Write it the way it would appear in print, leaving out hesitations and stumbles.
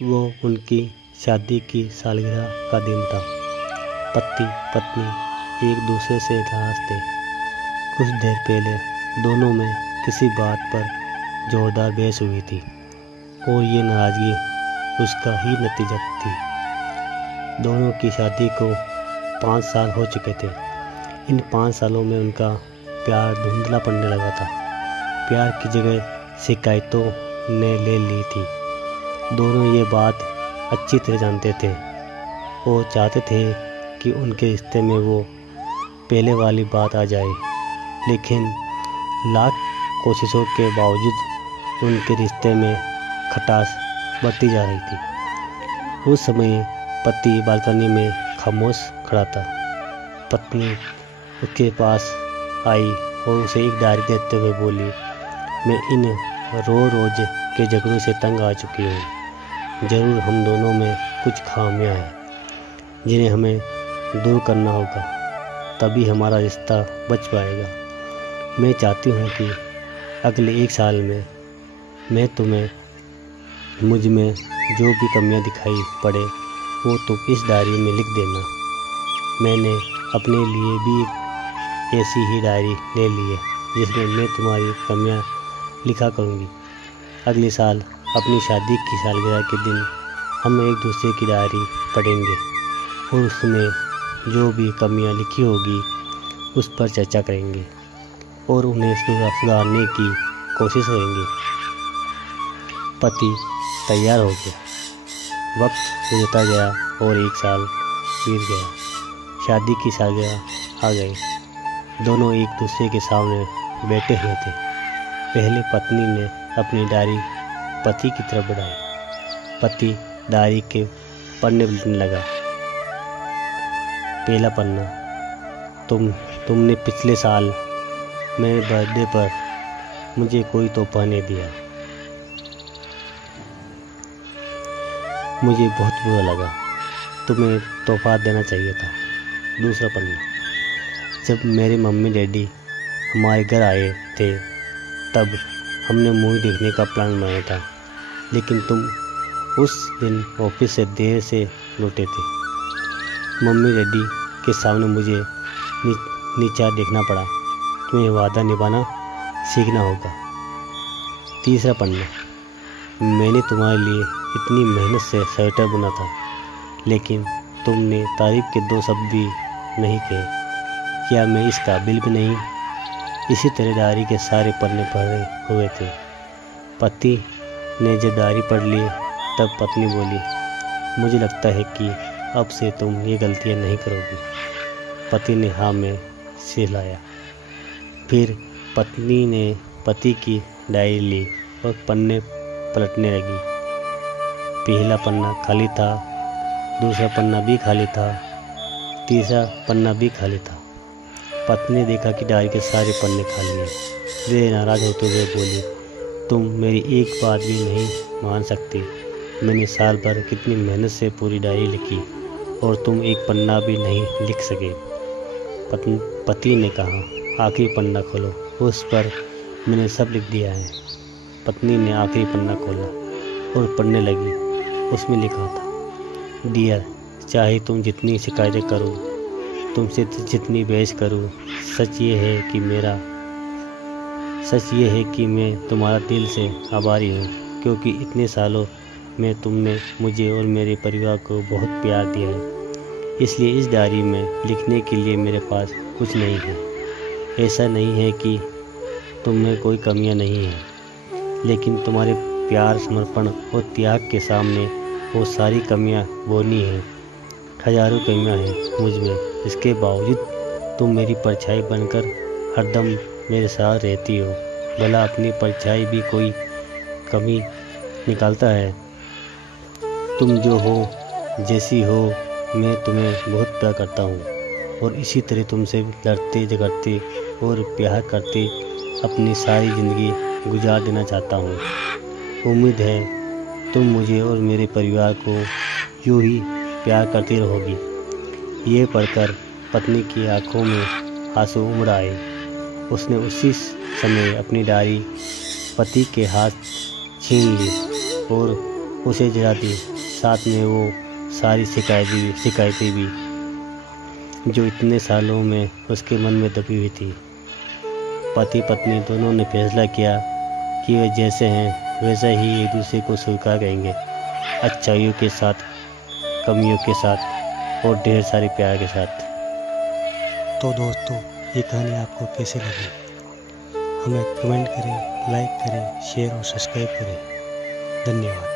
वो उनकी शादी की सालगिरह का दिन था। पति पत्नी एक दूसरे से नाराज थे। कुछ देर पहले दोनों में किसी बात पर जोरदार बहस हुई थी और ये नाराज़गी उसका ही नतीजा थी। दोनों की शादी को 5 साल हो चुके थे। इन 5 सालों में उनका प्यार धुंधला पड़ने लगा था। प्यार की जगह शिकायतों ने ले ली थी। दोनों ये बात अच्छी तरह जानते थे और चाहते थे कि उनके रिश्ते में वो पहले वाली बात आ जाए, लेकिन लाख कोशिशों के बावजूद उनके रिश्ते में खटास बढ़ती जा रही थी। उस समय पति बालकनी में खामोश खड़ा था। पत्नी उसके पास आई और उसे एक डायरी देते हुए बोली, मैं इन रोज़ के झगड़ों से तंग आ चुकी हूँ। ज़रूर हम दोनों में कुछ खामियां हैं जिन्हें हमें दूर करना होगा, तभी हमारा रिश्ता बच पाएगा। मैं चाहती हूँ कि अगले 1 साल में मैं तुम्हें मुझ में जो भी कमियां दिखाई पड़े वो तुम इस डायरी में लिख देना। मैंने अपने लिए भी ऐसी ही डायरी ले ली है जिसमें मैं तुम्हारी कमियां लिखा करूँगी। अगले साल अपनी शादी की सालगिरह के दिन हम एक दूसरे की डायरी पढ़ेंगे और उसमें जो भी कमियां लिखी होगी उस पर चर्चा करेंगे और उन्हें सुधारने की कोशिश करेंगे। पति तैयार हो गया। वक्त गुजरता गया और 1 साल बीत गया। शादी की सालगिरह आ गई। दोनों एक दूसरे के सामने बैठे हुए थे। पहले पत्नी ने अपनी डायरी पति की तरफ बढ़ाई। पति डायरी के पन्ने पलटने लगा। पहला पन्ना, तुमने पिछले साल मेरे बर्थडे पर मुझे कोई तोहफा नहीं दिया। मुझे बहुत बुरा लगा। तुम्हें तोहफा देना चाहिए था। दूसरा पन्ना, जब मेरे मम्मी डैडी हमारे घर आए थे तब हमने मूवी देखने का प्लान बनाया था, लेकिन तुम उस दिन ऑफिस से देर से लौटे थे। मम्मी डैडी के सामने मुझे नीचा देखना पड़ा। तुम्हें वादा निभाना सीखना होगा। तीसरा पन्ना, मैंने तुम्हारे लिए इतनी मेहनत से स्वेटर बुना था, लेकिन तुमने तारीफ के 2 शब्द भी नहीं कहे। क्या मैं इस काबिल भी नहीं? इसी तरह डायरी के सारे पन्ने पढ़े हुए थे। पति ने जब डायरी पढ़ ली तब पत्नी बोली, मुझे लगता है कि अब से तुम ये गलतियाँ नहीं करोगी। पति ने हाँ में सिर हिलाया। फिर पत्नी ने पति की डायरी ली और पन्ने पलटने लगी। पहला पन्ना खाली था, दूसरा पन्ना भी खाली था, तीसरा पन्ना भी खाली था। पत्नी ने देखा कि डायरी के सारे पन्ने खाली हैं। वे नाराज़ होते हुए बोली, तुम मेरी एक बात भी नहीं मान सकती। मैंने साल भर कितनी मेहनत से पूरी डायरी लिखी और तुम एक पन्ना भी नहीं लिख सके। पति ने कहा, आखिरी पन्ना खोलो, उस पर मैंने सब लिख दिया है। पत्नी ने आखिरी पन्ना खोला और पढ़ने लगी। उसमें लिखा था, डियर, चाहे तुम जितनी शिकायतें करो, तुमसे जितनी बहस करूं, सच ये है कि मैं तुम्हारा दिल से आभारी हूँ, क्योंकि इतने सालों में तुमने मुझे और मेरे परिवार को बहुत प्यार दिया है। इसलिए इस डायरी में लिखने के लिए मेरे पास कुछ नहीं है। ऐसा नहीं है कि तुम में कोई कमियां नहीं हैं, लेकिन तुम्हारे प्यार, समर्पण और त्याग के सामने वो सारी कमियां बोनी हैं। हजारों कमियां हैं मुझ में, इसके बावजूद तुम मेरी परछाई बनकर हरदम मेरे साथ रहती हो। भला अपनी परछाई भी कोई कमी निकालता है? तुम जो हो, जैसी हो, मैं तुम्हें बहुत प्यार करता हूँ और इसी तरह तुमसे लड़ते झगड़ते और प्यार करते अपनी सारी ज़िंदगी गुजार देना चाहता हूँ। उम्मीद है तुम मुझे और मेरे परिवार को यूँ ही प्यार करती रहोगी। ये पढ़कर पत्नी की आंखों में आंसू उमड़ आए। उसने उसी समय अपनी डायरी पति के हाथ छीन ली और उसे जला दी, साथ में वो सारी शिकायतें भी जो इतने सालों में उसके मन में दबी हुई थी। पति पत्नी दोनों ने फैसला किया कि वे जैसे हैं वैसा ही एक दूसरे को स्वीकार करेंगे, अच्छाइयों के साथ, कमियों के साथ और ढेर सारे प्यार के साथ। तो दोस्तों, ये कहानी आपको कैसी लगी? हमें कमेंट करें, लाइक करें, शेयर और सब्सक्राइब करें। धन्यवाद।